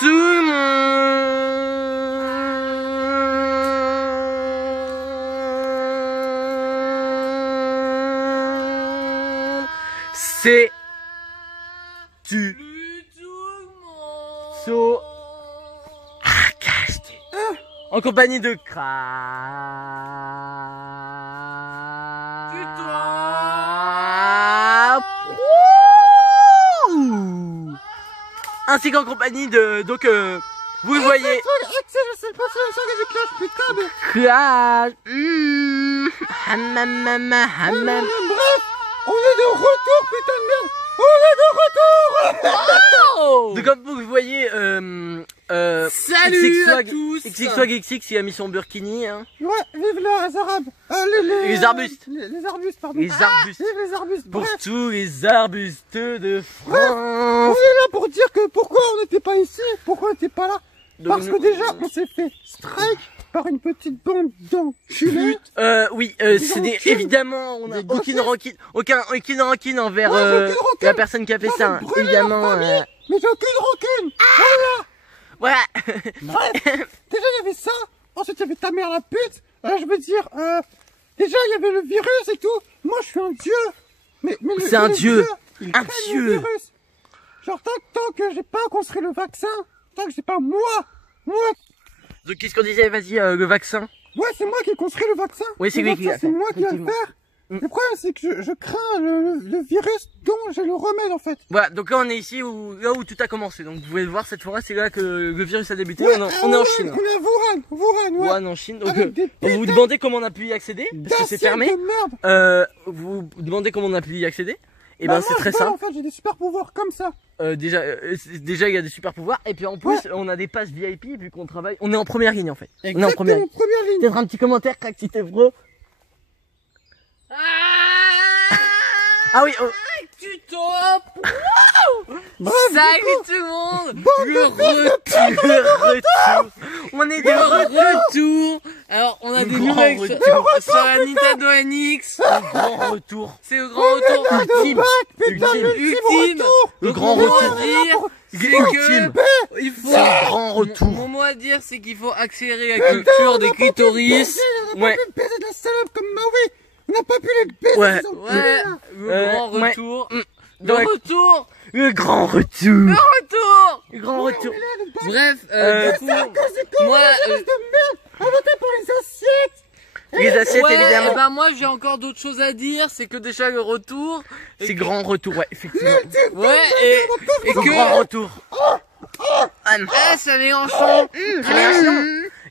tout le monde. C'est du so en compagnie de ainsi qu'en compagnie de vous le voyez Clash. Bref, on est de retour, putain de merde. On est de retour. Donc comme vous le voyez salut à tous. XXXX il a mis son burkini hein. Ouais, vive les arabes. Les arbustes. Les arbustes, pardon. Les arbustes. Vive les arbustes. Pour Bref. tous les arbustes de On France. est là pour dire que pourquoi on n'était pas ici, pourquoi on n'était pas là. Donc, Parce que déjà, on s'est fait strike par une petite bande d'enculés. Oui, enculés. évidemment, on n'a Des aucune gauchistes. aucune rancune envers Ouais, j'ai aucune rancune. la personne qui a fait Moi, ça. j'ai Hein. brûlé Évidemment. leur famille, mais j'ai aucune rancune. Voilà. Bref, déjà il y avait ça, ensuite il y avait ta mère la pute, je veux dire, déjà il y avait le virus et tout, moi je suis un dieu, mais C'est un dieu, il un craignent dieu. le virus. Genre tant que j'ai pas construit le vaccin, tant que j'ai pas moi, Donc qu'est-ce qu'on disait? Vas-y, le vaccin. ouais c'est moi qui ai construit le vaccin, Oui, c'est le lui qui vaccin, l'a c'est fait, moi qui vais le effectivement. faire. Le problème c'est que je crains le virus dont j'ai le remède en fait. Voilà, donc là on est ici là où tout a commencé. Donc vous pouvez le voir, cette forêt, c'est là que le virus a débuté. Ouais, on est en Chine. On est à Wuhan, ouais. Wuhan en Chine. Donc Avec des vous vous demandez comment on a pu y accéder parce que c'est d'assiettes fermé. de merde. Vous vous demandez comment on a pu y accéder. Et Bah, ben c'est moi, très je vole, simple. en fait j'ai des super pouvoirs comme ça. Déjà il y a des super pouvoirs et puis en plus on a des passes VIP vu qu'on travaille. On est en première ligne en fait. On est en première ligne. Exactement, première ligne. Peut-être un petit commentaire, crack si t'es bro. Ah oui, Tuto. Bref, Salut tout le monde. le retour. On est de Retour. Alors on a des grand nouvelles retour. sur la Nintendo NX. grand retour. C'est le grand retour Ultime. putain, Ultime. ultime. Le Donc, grand mon mot retour. à dire, c'est Ultime. que il faut. C'est le grand retour. Mon mot à dire, c'est qu'il faut accélérer la culture des clitoris. On n'a Ouais. pas pu le baiser de la salope comme Maui. On n'a pas pu les baiser. Ouais. ces enculés, Ouais, là. le grand ouais. retour. Le Donc, retour. le grand retour. Retour. Le grand retour. Bref, du coup, moi, De merde. On va voter pour les assiettes. Les assiettes ouais, évidemment. bah moi j'ai encore d'autres choses à dire. C'est que déjà le retour. C'est grand retour, ouais, effectivement. Ouais, et Le que. grand retour. Ah, ça mélangeant.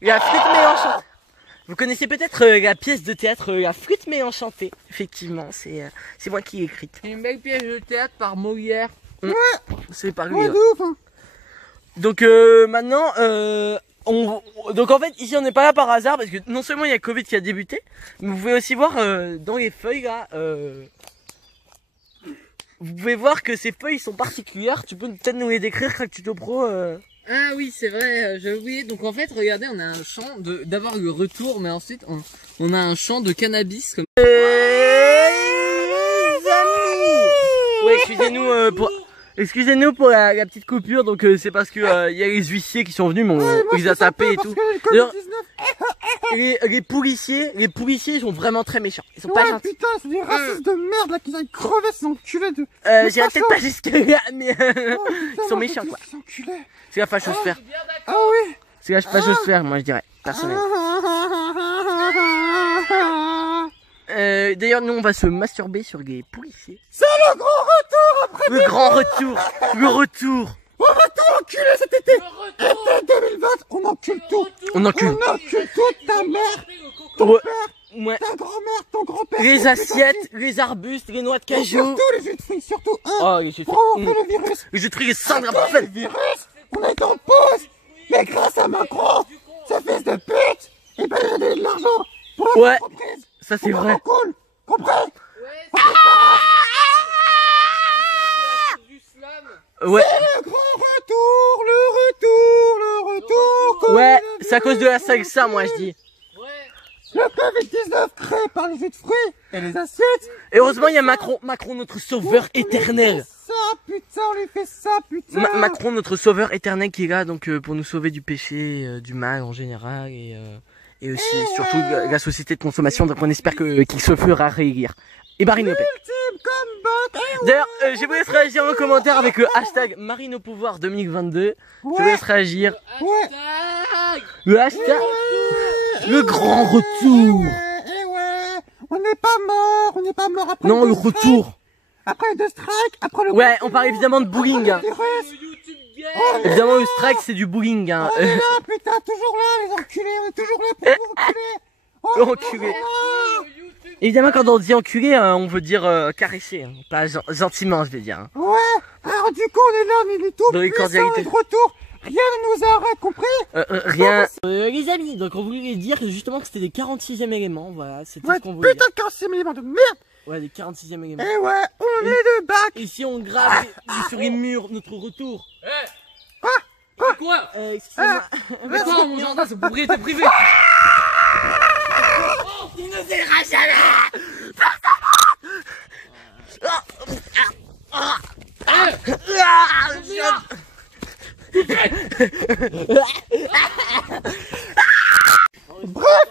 La flûte mélenchante. Vous connaissez peut-être la pièce de théâtre La flûte mélenchantée. Effectivement, c'est moi qui l'ai écrite. Une belle pièce de théâtre par Molière. C'est par lui. Ouais, ouais. de ouf, hein. Donc maintenant, donc en fait ici on n'est pas là par hasard parce que non seulement il y a Covid qui a débuté, mais vous pouvez aussi voir dans les feuilles là, vous pouvez voir que ces feuilles sont particulières. Tu peux peut-être nous les décrire, Crack Tuto Pro Ah oui, c'est vrai, j'ai oublié. Donc en fait, regardez, on a un champ d'abord le retour, mais ensuite on a un champ de cannabis comme. Les amis. Ouais, excusez-nous pour la petite coupure. Donc c'est parce que il y a les huissiers qui sont venus, mais Ouais, moi, on les a c'est sympa tapés et parce tout. que le D'ailleurs, Covid-19. les policiers sont vraiment très méchants. Ils sont Ouais, pas gentils. putain, c'est des racistes de merde là qui aillent crever ces enculés de. J'irai peut-être pas jusque là, mais ils sont méchants quoi. Ces enculés. C'est la fachosphère. Ah oui. C'est la fachosphère, moi je dirais, personnellement. D'ailleurs, nous on va se masturber sur les policiers. C'est le grand retour après. Le grand retour, le retour. On va tout enculer cet été. Été 2020, on encule tout. On encule. On encule toute ta mère, Ouais. père, Ouais. ta grand-mère, ton grand-père. Les tous assiettes, enculés. les arbustes, les noix de Et cajou. surtout les jus de fruits, surtout un. Oh, les jus de Pour avoir fruits. fait le virus. Les jus de fruits, les cendres à Après le parfaite. virus, on est en pause. Mais grâce à Macron, ce fils de pute, il peut nous donner de l'argent pour la Ouais. entreprise. Ça c'est vrai. Cool. Compris? Ouais. Le grand retour, le retour, le retour. Ouais, c'est à cause de la salsa, moi je dis. Le Covid-19 créé par les jus de fruits et les assiettes. Et heureusement, il y a Macron, notre sauveur éternel. On lui fait ça, putain. Macron, notre sauveur éternel qui est là donc pour nous sauver du péché, du mal en général et aussi surtout de la société de consommation. Donc on espère qu'il se fera réélire. Et Marine Le Pen. D'ailleurs, je vous laisse réagir en commentaire avec le hashtag Marine au pouvoir 2022. Je vous laisse réagir. Le hashtag le grand retour. On n'est pas mort après. Non, le retour. Après le strike, après le... Ouais, on parle évidemment de bullying. Hein. Évidemment, le strike, c'est du bullying. Hein. On est là, putain, toujours là, les enculés, on est toujours là pour vous enculer. Enculé. Évidemment, quand on dit enculé, on veut dire caresser, hein. Pas gentiment, je vais dire. Hein. Ouais, alors du coup, on est là, on est tout puissants, on est de retour. Rien ne nous arrête, compris? Rien. Les amis, donc on voulait dire justement que c'était des 46e éléments, voilà, c'était ce qu'on voulait putain de 46e éléments de merde. Ouais, les 46e éléments. Et ouais, on est de bac. Et si on grave sur les murs notre retour. Quoi? Excusez-moi. Mais quoi, mon jardin, c'est propriété privée. Il ne dira jamais. Bref,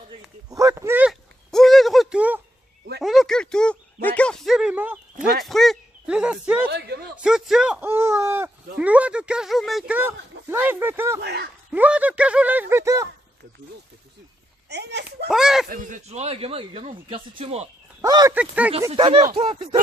retenez, on est de retour. Ouais. On occulte tout. Les 46e éléments, les fruits, les assiettes. Soutien aux noix de cajou maker, live better. Noix de cajou live better. Bref. Vous êtes toujours là, les gamins, vous cassez de chez moi. Oh, t'es un dictateur, toi, fils de...